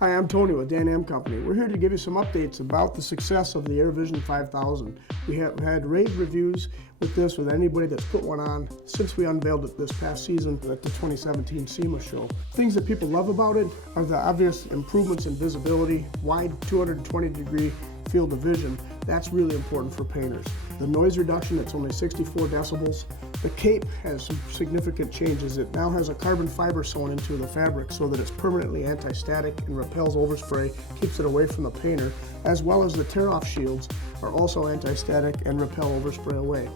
Hi, I'm Tony with Dan M Company. We're here to give you some updates about the success of the AirVision 5000. We have had rave reviews with anybody that's put one on since we unveiled it this past season at the 2017 SEMA show. Things that people love about it are the obvious improvements in visibility, wide 220-degree field of vision. That's really important for painters. The noise reduction, it's only 64 decibels. The cape has some significant changes. It now has a carbon fiber sewn into the fabric so that it's permanently anti-static and repels overspray, keeps it away from the painter, as well as the tear-off shields are also anti-static and repel overspray away.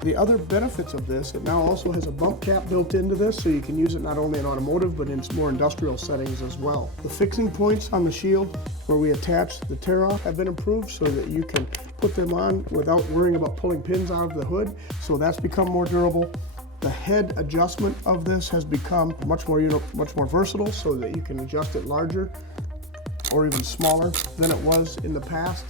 The other benefits of this, it now also has a bump cap built into this, so you can use it not only in automotive but in more industrial settings as well. The fixing points on the shield where we attach the tear-off have been improved so that you can put them on without worrying about pulling pins out of the hood, so that's become more durable. The head adjustment of this has become much more versatile so that you can adjust it larger or even smaller than it was in the past.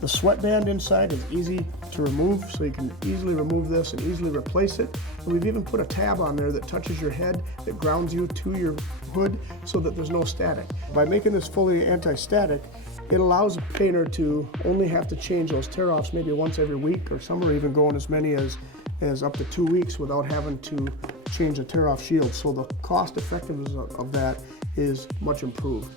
The sweatband inside is easy to remove, so you can easily remove this and easily replace it. And we've even put a tab on there that touches your head, that grounds you to your hood so that there's no static. By making this fully anti-static, it allows a painter to only have to change those tear-offs maybe once every week, or some are even going as many as up to 2 weeks without having to change a tear-off shield. So the cost effectiveness of that is much improved.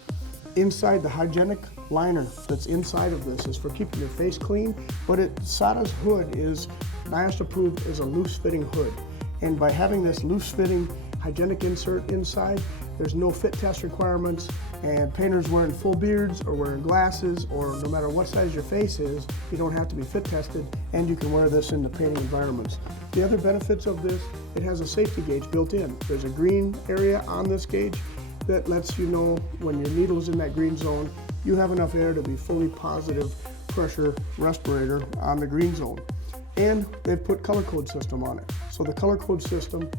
Inside, the hygienic liner that's inside of this is for keeping your face clean, but SATA's hood is NIOSH approved as a loose-fitting hood. And by having this loose-fitting hygienic insert inside, there's no fit test requirements, and painters wearing full beards or wearing glasses, or no matter what size your face is, you don't have to be fit tested, and you can wear this in the painting environments. The other benefits of this, it has a safety gauge built in. There's a green area on this gauge that lets you know when your needle's in that green zone, you have enough air to be fully positive pressure respirator on the green zone. And they've put color code system on it. So the color code system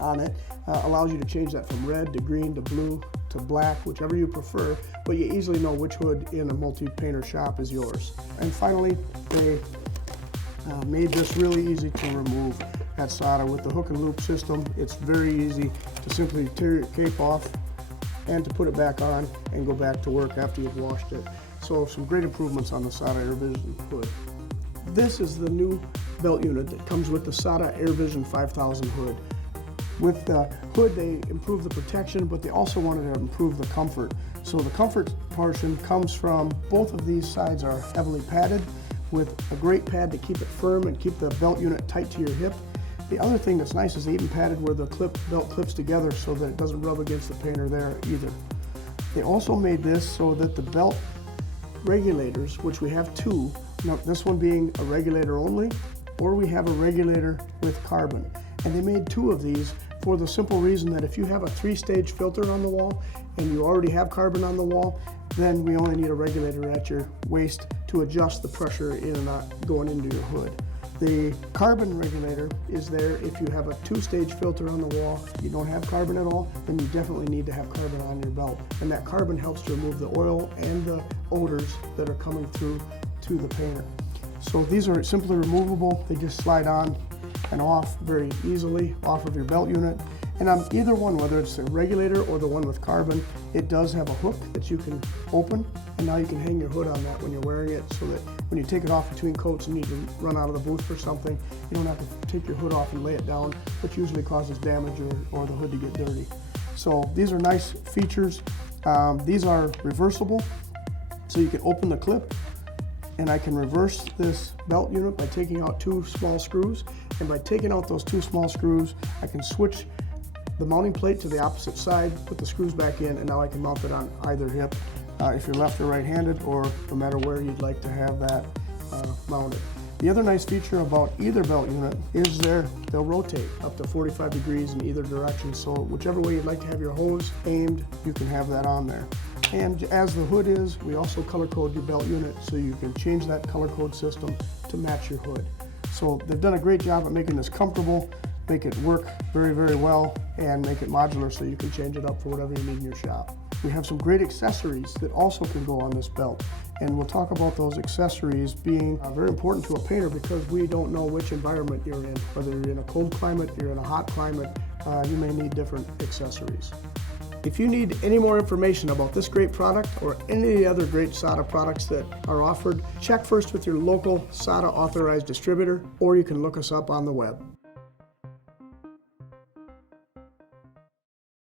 on it allows you to change that from red to green to blue to black, whichever you prefer, but you easily know which hood in a multi-painter shop is yours. And finally, they made this really easy to remove at SATA with the hook and loop system. It's very easy to simply tear your cape off and to put it back on and go back to work after you've washed it. So some great improvements on the SATA AirVision hood. This is the new belt unit that comes with the SATA AirVision 5000 hood. With the hood, they improved the protection, but they also wanted to improve the comfort. So the comfort portion comes from, both of these sides are heavily padded with a great pad to keep it firm and keep the belt unit tight to your hip. The other thing that's nice is they even padded where the belt clips together so that it doesn't rub against the painter there either. They also made this so that the belt regulators, which we have two, now this one being a regulator only, or we have a regulator with carbon. And they made two of these for the simple reason that if you have a 3-stage filter on the wall and you already have carbon on the wall, then we only need a regulator at your waist to adjust the pressure in and out going into your hood. The carbon regulator is there if you have a 2-stage filter on the wall. If you don't have carbon at all, then you definitely need to have carbon on your belt. And that carbon helps to remove the oil and the odors that are coming through to the painter. So these are simply removable. They just slide on and off very easily off of your belt unit. And on either one, whether it's the regulator or the one with carbon, it does have a hook that you can open, and now you can hang your hood on that when you're wearing it, so that when you take it off between coats and need to run out of the booth for something, you don't have to take your hood off and lay it down, which usually causes damage or the hood to get dirty. So these are nice features. These are reversible, so you can open the clip, and I can reverse this belt unit by taking out 2 small screws. And by taking out those 2 small screws, I can switch the mounting plate to the opposite side, put the screws back in, and now I can mount it on either hip if you're left or right-handed, or no matter where you'd like to have that mounted. The other nice feature about either belt unit is they'll rotate up to 45 degrees in either direction, so whichever way you'd like to have your hose aimed, you can have that on there. And as the hood is, we also color code your belt unit, so you can change that color code system to match your hood. So they've done a great job at making this comfortable, make it work very, very well, and make it modular so you can change it up for whatever you need in your shop. We have some great accessories that also can go on this belt, and we'll talk about those accessories being very important to a painter because we don't know which environment you're in. Whether you're in a cold climate, you're in a hot climate, you may need different accessories. If you need any more information about this great product or any of the other great SATA products that are offered, check first with your local SATA authorized distributor, or you can look us up on the web.